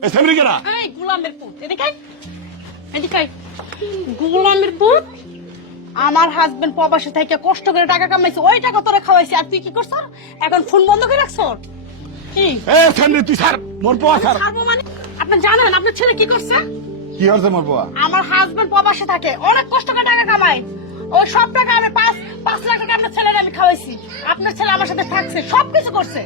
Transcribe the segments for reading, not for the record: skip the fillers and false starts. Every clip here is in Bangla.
গোলামের পুত এদিকে এদিকে গোলামের পুত আমার হাজবেন্ড প্রবাসী থেকে কষ্ট করে টাকা কামাইছে ওই টাকা তোরা খাওয়াইছে আর তুই কি করছ এখন ফোন বন্ধ করে রাখছ কি তুই স্যার মোর পোয়া স্যার ছাড়বো মানে আপনি জানেন আপনার ছেলে কি করছে কি হচ্ছে মোর পোয়া আমার হাজবেন্ড প্রবাসী থাকে অনেক কষ্ট করে টাকা কামায় ওই সব টাকা আমি 5 লাখ টাকা আপনার ছেলের আমি খাওয়াইছি আপনার ছেলে আমার সাথে থাকছে সবকিছু করছে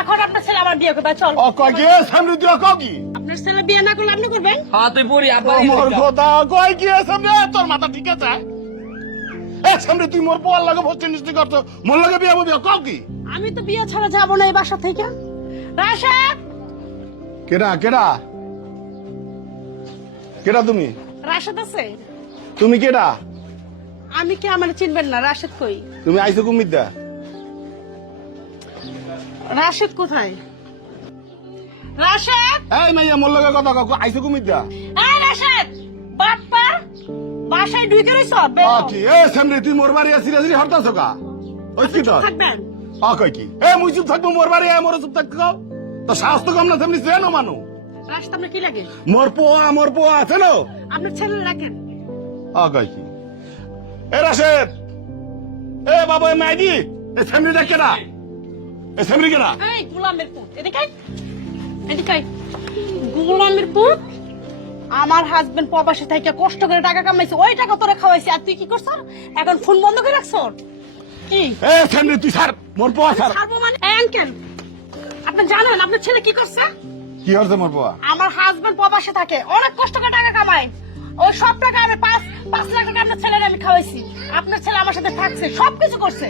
এখন আপনার ছেলে আমার বিয়ে করবে চল ও কয় কি সামনে তুই কও কি আপনার ছেলে বিয়ে না করলে আপনি করবেন হ্যাঁ তুই বুড়ি আব্বা মোর খোদা কয় কি সামনে তোর মাথা ঠিক আছে সামনে তুই মোর পোয়ার লাগে ভর্তি নিশ্চয় করছো মোর লাগে বিয়ে বলবি কও কি আমি তো বিয়ে ছাড়া যাবো না এই বাসা থেকে রাশেদ কেডা কেডা কেডা তুমি রাশেদ আছে তুমি কেডা আমি কি আমার চিনবেন না রাশেদ কই তুমি আইছো কুমিদ্দা রাশেদ কোথায় রাশেদ এই মাইয়া মোর লাগে কথা কও আইছো কুমিদ্দা এই রাশেদ বাপ্পা বাসায় ঢুকে রইছ কি সামনে তুই মোর বাড়ি সিরিয়াসলি হরতাছ কা ওই কি তোর থাকবেন কয় কি মুই চুপ থাকবো মোর বাড়ি মোর চুপ থাকো তো সাহস তো কম না তেমনি চেনো মানু রাশেদ আপনার কি লাগে মোর পোয়া আছে না আপনার ছেলে রাখেন কয় কি রাশেদ বাবা মাইদি সামনে দেখ কেডা সামনে কেডা এই গোলামের পুত এদিকে এদিকে গোলামের পুত আমার হাজবেন্ড প্রবাসী থেকে কষ্ট করে টাকা কামাইছে ওই টাকা তোরা খাওয়াইছে আর তুই কি করছ এখন ফোন বন্ধ করে রাখছ কি সামনে তুই স্যার মোর পোয়া স্যার ছাড়বো মানে আঙ্কেল আপনি জানেন আপনার ছেলে কি করছে কি হচ্ছে মোর পোয়া আমার হাজবেন্ড প্রবাসী থাকে অনেক কষ্ট করে টাকা কামায় ওই সব টাকা আমি 5 লাখ টাকা আপনার ছেলের আমি খাওয়াইছি আপনার ছেলে আমার সাথে থাকছে সবকিছু করছে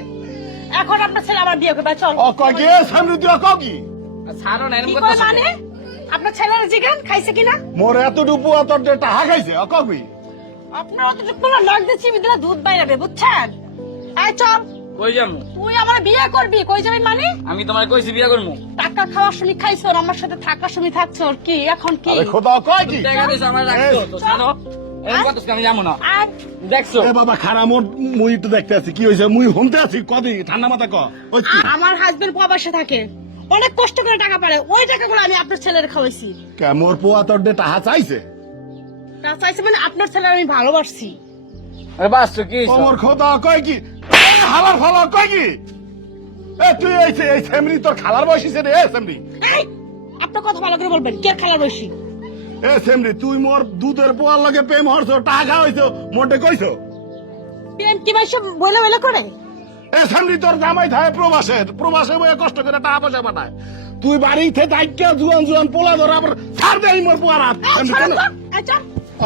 এখন আপনার ছেলে আমার বিয়ে করবে চল ও কয় কি সামনে তুই কও কি ছাড়ো না কি এরকম কয় কথা মানে আপনার ছেলের জিগান খাইছে কিনা মোর এতটুকু তোর যে টাহা খাইছে কবি আপনার অতটুকু নাক দিয়ে চিবি দিলে দুধ বাইরাবে বুঝছেন এই চল কই যামু তুই আমার বিয়ে করবি কই যাবি মানে আমি তোমার কইছি বিয়া করমু টাকা খাওয়ার সময় খাইছো আর আমার সাথে থাকার সময় থাকছো আর কি এখন কি আরে খোদা কয় কি টাকা দিছ আমার রাখতো তো জানো এরকম কথা আমি যামু না আর দেখছো বাবা খারাপ মোর মুই তো দেখতে আছি কি হইছে মুই শুনতে আছি কদি ঠান্ডা মাথা ক ওই কি আমার হাজবেন্ড প্রবাসে থাকে অনেক কষ্ট করে টাকা পায় ওই টাকাগুলো আমি আপনার ছেলের খাওয়াইছি মোর পোয়া তোর যে টাহা চাইছে তা চাইছে মানে আপনার ছেলে আমি ভালোবাসছি আরে বাস তো কি মোর খোদা কয় কি হালার ফালার কয় কি তুই এই সেমরি তোর খালার বয়সী রে সেমরি এই আপনার কথা ভালো করে বলবেন কে খেলা রইছি সেমরি তুই মোর দুধের পোয়ার লাগে প্রেম হরছো টাকা হইছো মোটে কইছো প্রেম কি ভাই সব বলে বলে করে সেমরি তোর জামাই থাকে প্রবাসে বয়ে কষ্ট করে টাকা পয়সা পাঠায় তুই বাড়িতে থাইকা জুয়ান পোলা ধরে আবার ছাড় দে মোর পোয়ার হাত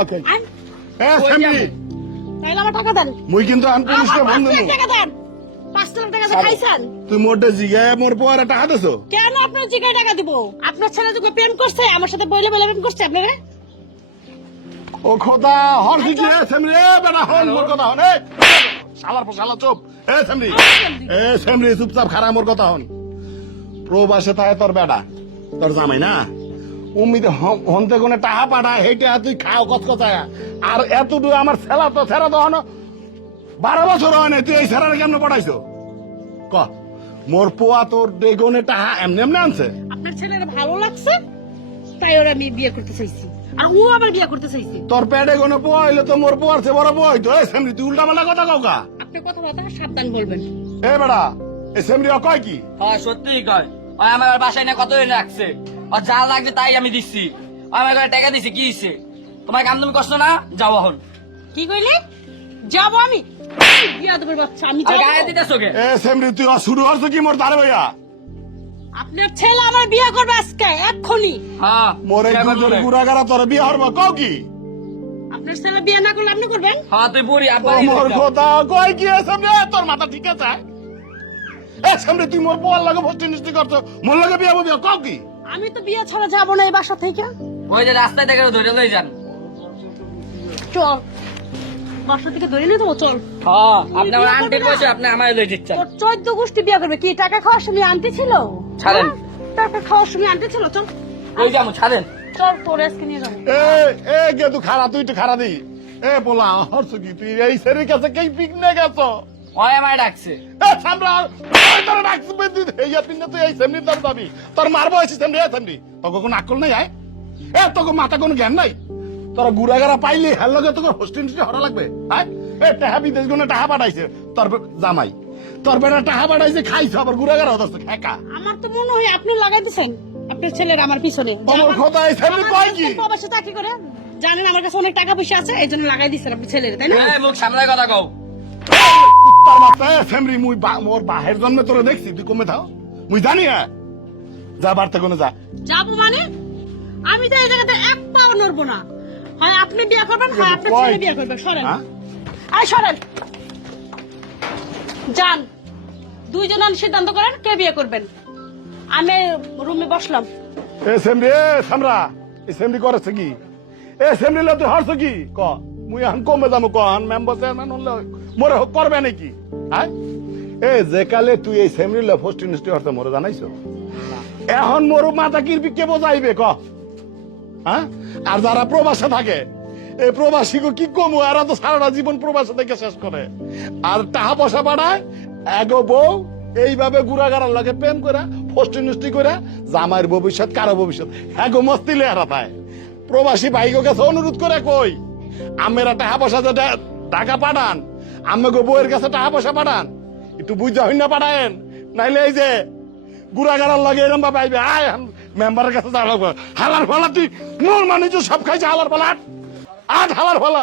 ওকে সেমরি তাইলে আমার টাকা দেন মুই কিন্তু আন পুলিশকে ফোন দেবো টাকা দেন 5 লাখ টাকা খাইছেন তুই মোটে জিগায় মোর পোয়ারে টাকা দিছো কেন আপনার জিগায় টাকা দিব আপনার ছেলে যখন প্রেম করছে আমার সাথে বলে বলে প্রেম করছে আপনারা ও খোদা হর কি সেমরি বেটা হন মোর কথা হন শালা চুপ সেমরি চুপচাপ খারা মোর কথা হন প্রবাসে থাকে তোর বেটা তোর জামাই না উম্মিদে হনতে কোনে টাহা পাঠায় হেইটা তুই খাও কচকচায় আর এতটুকু আমার ছেলা তো ছেড়া তো হন 12 বছর হয় না তুই এই ছেড়ার কেমনে পড়াইছো ক মোর পোয়া তোর বেগুনে টাহা এমনি আনছে আপনার ছেলের ভালো লাগছে তাই ওরা আমি বিয়ে করতে চাইছি আর ও আবার বিয়ে করতে চাইছে তোর পেটে কোনে পোয়া হইলে তো মোর পোয়ার চেয়ে বড় পোয়া হইতো সেমনি তুই উল্টা পাল্টা কথা কওকা আপনি কথা বলতে সাবধান বলবেন বেটা এই সেমরি কয় কি হ্যাঁ সত্যিই কয় ওই আমার বাসায় না কতদিন রাখছে আর যা লাগছে তাই আমি দিচ্ছি আমার ঘরে টাকা দিছি কি দিচ্ছে তোমার কাম তুমি করছো না যাও এখন কি কইলে যাব আমি বিয়া দেব বাচ্চা আমি আর যাব গায়ে দিতেছো কে সেমরি তুই শুরু হচ্ছে কি মোর দাঁড়ে ভাইয়া আপনার ছেলে আমার বিয়ে করবে আজকে এক্ষুনি হ্যাঁ মোরে দুজন গুড়াগাড়া তোর বিয়ে হরবা কও কি আপনার ছেলে বিয়ে না করলে আপনি করবেন হ্যাঁ তুই বুড়ি আব্বা মোর কথা কয় কি সামনে তোর মাথা ঠিক আছে সামনে তুই মোর পোয়ার লাগে ভর্তি নিশ্চয় করছো মোর লাগে বিয়ে বলবি কও কি আমি তো বিয়ে ছাড়া যাব না এই বাসা থেকে ওই যে রাস্তায় থেকে ধরে লই যান চল বাসা থেকে ধরে নিয়ে যাবো চল হ্যাঁ আপনি আমার আন্টি কইছে আপনি আমায় লই দিচ্ছেন তোর 14 গোষ্ঠী বিয়ে করবে কি টাকা খাওয়ার সময় আনতে ছিল ছাড়েন। টাকা খাওয়ার সময় আনতে ছিল চল ওই যাবো ছাড়েন চল তোর আজকে নিয়ে যাবো গে তুই খারা তুই একটু খারা দি পোলা হরছ কি তুই এই সেরির কাছে কে পিকনিক গেছ ওই আমায় ডাকছে সামরা তোর ডাকছ তুই এই পিকনিক তুই এই সেমনি তোর যাবি তোর মারবো এসে সেমনি তোর কোনো আকল নাই আয় এ তোকে মাথা কোনো জ্ঞান নাই তোরা গুড়াগাড়া পাইলে হের লগে তোকে হোস্টেল হরা লাগবে হ্যাঁ এ টাহা বিদেশ গুলো টাহা পাঠাইছে তোর জামাই তোর বেটা টাহা পাঠাইছে খাইছে আবার গুড়াগাড়া হচ্ছে খেকা আমার তো মনে হয় আপনি লাগাই দিছেন আপনার ছেলের আমার পিছনে যে আমার আমার- কথা এই ফ্যামিলি আমার কয় কি husband প্রবাসে চাকরি করে জানেন আমার কাছে অনেক টাকা পয়সা আছে এই জন্য লাগাই দিচ্ছেন আপনি ছেলের তাই না এই মুখ সামলায় কথা কও কুত্তার বাচ্চা ফ্যামিলি মুই মোর বাহের জন্মে তোরা দেখছি তুই কমে থাও মুই জানি হ্যাঁ যা বাড়তে কোনো যা যাবো মানে আমি তো এই জায়গাতে এক পাও নড়বো না হয় আপনি বিয়ে করবেন হয় আপনার কয় ছেলে কি? বিয়ে করবে সরেন হ্যাঁ? আয় সরেন যান দুইজন সিদ্ধান্ত করেন কে বিয়ে করবেন আমি রুমে বসলাম এ সেমরি এ সামরা এ সেমরি করেছে কি এ সেমরি লে তুই হারছ কি ক মুই এখন কমে যাবো ক এখন মেম্বার চেয়ারম্যান হলে মোরে করবে নাকি হ্যাঁ এ যে কালে তুই এই সেমরি লে ফার্স্ট ইউনিভার্সিটি হতে মোরে জানাইছো এখন মোর মাথা কিরবি কে বোঝাইবে ক হ্যাঁ আর যারা প্রবাসে থাকে এই প্রবাসী কি কমু এরা তো সারাটা জীবন প্রবাসে থেকে শেষ করে আর টাকা পয়সা পাঠায় এগো বউ এইভাবে গুড়াগাড়ার লাগে প্রেম করে ফষ্টি নষ্টি করে জামাইয়ের ভবিষ্যৎ কারো ভবিষ্যৎ এগো মস্তি লেহারা পায় প্রবাসী ভাইগো কাছে অনুরোধ করে কই আমেরা টাকা পয়সা যে টাকা পাঠান আমাকে বউয়ের কাছে টাকা পয়সা পাঠান একটু বুঝা হইন না পাঠায়েন নাইলে এই যে গুড়াগাড়ার লাগে এরম বা পাইবে আয় মেম্বারের কাছে যা লাগবে হালার ফলা তুই মোর মানে সব খাইছে হালার ফলা আট হালার ফলা